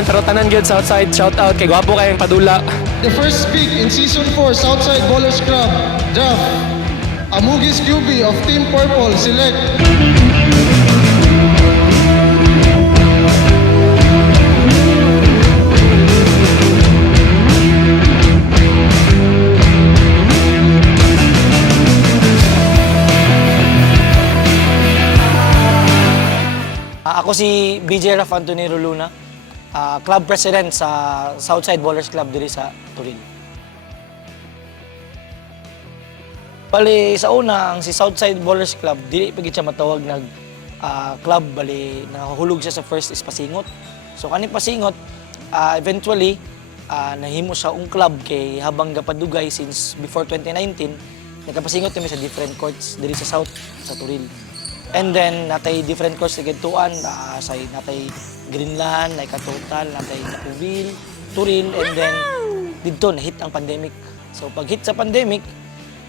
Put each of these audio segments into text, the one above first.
tanan, pero tanan gyud Southside. Shout out kay gwapo kayong padula. The first pick in Season 4 Southside Ballers Club Draft, Amugis QB of Team Purple, select Ako si BJ Raf Antonio Luna, club president sa Southside Ballers Club diri sa Turil. Bali sa una ang si Southside Ballers Club dili pa gid siya matawag nag club, bali nahulog siya sa first is Pasingot. So kani Pasingot eventually nahimo siya ang club kay habang gapadugay since before 2019 nagkapasingot kami sa different courts diri sa South sa Turil. And then, natay different course na gintuan, natay Greenland, natay Katotal, natay Nakuville, Turil, and then dito na-hit ang pandemic. So pag hit sa pandemic,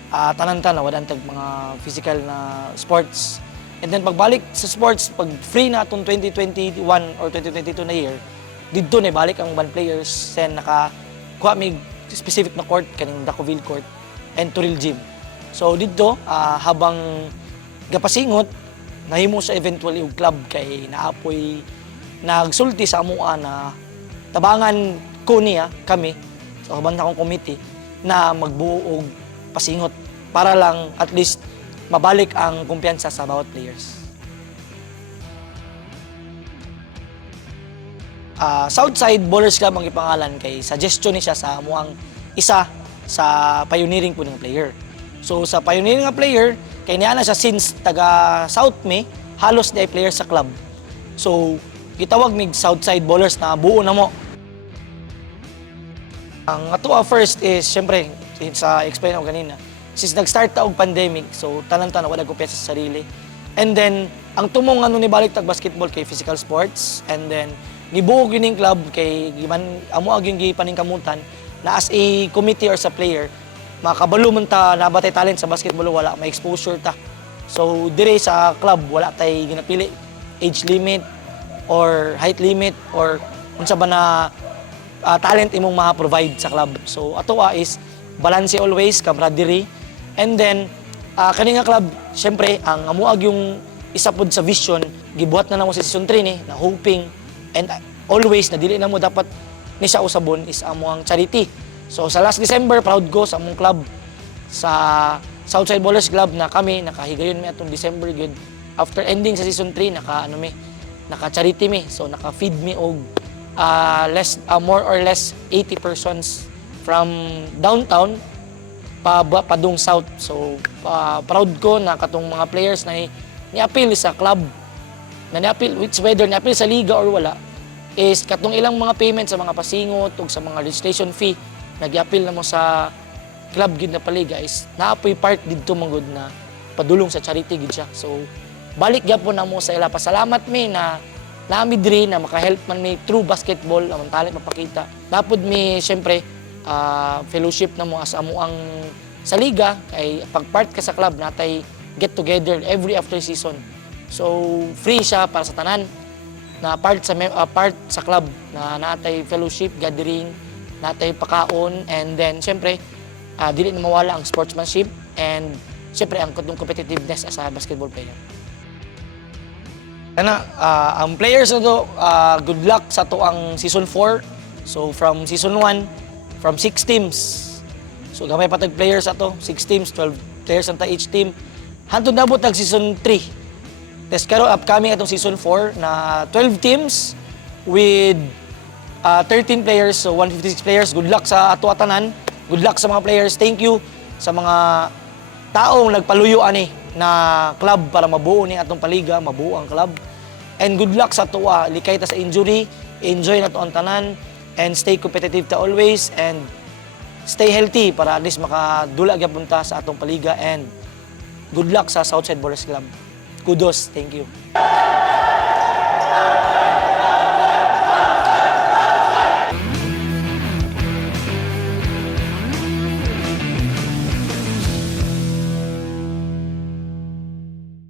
tanan-tanan, walang tag mga physical na sports. And then pagbalik sa sports, pag free na itong 2021 or 2022 na year, dito na balik ang band players, then nakakuha may specific na court, kaning Nakuville Court, and Turil Gym. So dito, habang gapasingot, nahimo sa eventually og club kay naapoy nagsulti sa amuan na tabangan ko niya kami sa kabanda kong committee na magbuo og pasingot para lang at least mabalik ang kumpiyansa sa bawat players. Southside Ballers Club ang ipangalan kay suggestion ni siya sa amuang isa sa pioneering po ng player. So sa pioneering nga player, kay niya na siya since taga South me, halos na player sa club. So, gitawag mig Southside Ballers na buo na mo. Ang ato first is, syempre, sa explain ako kanina, since nag-start ta og pandemic, so tanan-tanan wala ko pesa sa sarili. And then, ang tumong ano ni balik tag basketball kay physical sports, and then gibuo gining club kay amo aging gipaningkamutan na as a committee or sa player, makabalo man ta nabatay talent sa basketball, wala may exposure ta. So dire sa club wala tay ginapili age limit or height limit or unsa ba na talent imong ma-provide sa club. So ato is balance always, camaraderie. And then kani nga club, syempre ang amuag yung isa pod sa vision gibuhat na namo sa season 3 ni na hoping and always na dili na mo dapat ni sa usabon is amo ang charity. So sa last December, proud ko sa among club sa Southside Ballers Club na kami nakahigayon mi atong December good. After ending sa season 3, naka-charity mi. So naka-feed mi og more or less 80 persons from downtown padung south. So proud ko na katong mga players na ni-appeal sa club, na ni-appeal which whether ni-appeal sa liga or wala, is katong ilang mga payment sa mga pasingot ug sa mga registration fee nag-appeal na mo sa club gid na paliga is naapoy part didto manggod na padulong sa charity gid siya. So balik gyapon na mo sa ila, pasalamat mi na naami diri na maka-help man mi through basketball ang talent mapakita. Napod mi syempre fellowship na mo as amo ang sa liga kay pag part ka sa club natay get together every after season. So free siya para sa tanan na part sa club na natay fellowship gathering, natay pakaon, and then syempre dili na mawala ang sportsmanship and syempre ang competitiveness as a basketball player. Ang players na to, good luck sa to ang season 4. So from season 1, from 6 teams. So gamay pa tag players ato, 6 teams, 12 players anta each team. Hantod nabot tag season 3. Des karon upcoming atong season 4 na 12 teams with 13 players, so 156 players. Good luck sa ato atanan. Good luck sa mga players. Thank you sa mga taong nagpaluyo ani na club para mabuo ni atong paliga, mabuo ang club. And good luck sa tuwa, likay ta sa injury, enjoy na to ang tanan, and stay competitive ta always, and stay healthy para at least makadula gyapon ta sa atong paliga. And good luck sa Southside Ballers Club. Kudos, thank you.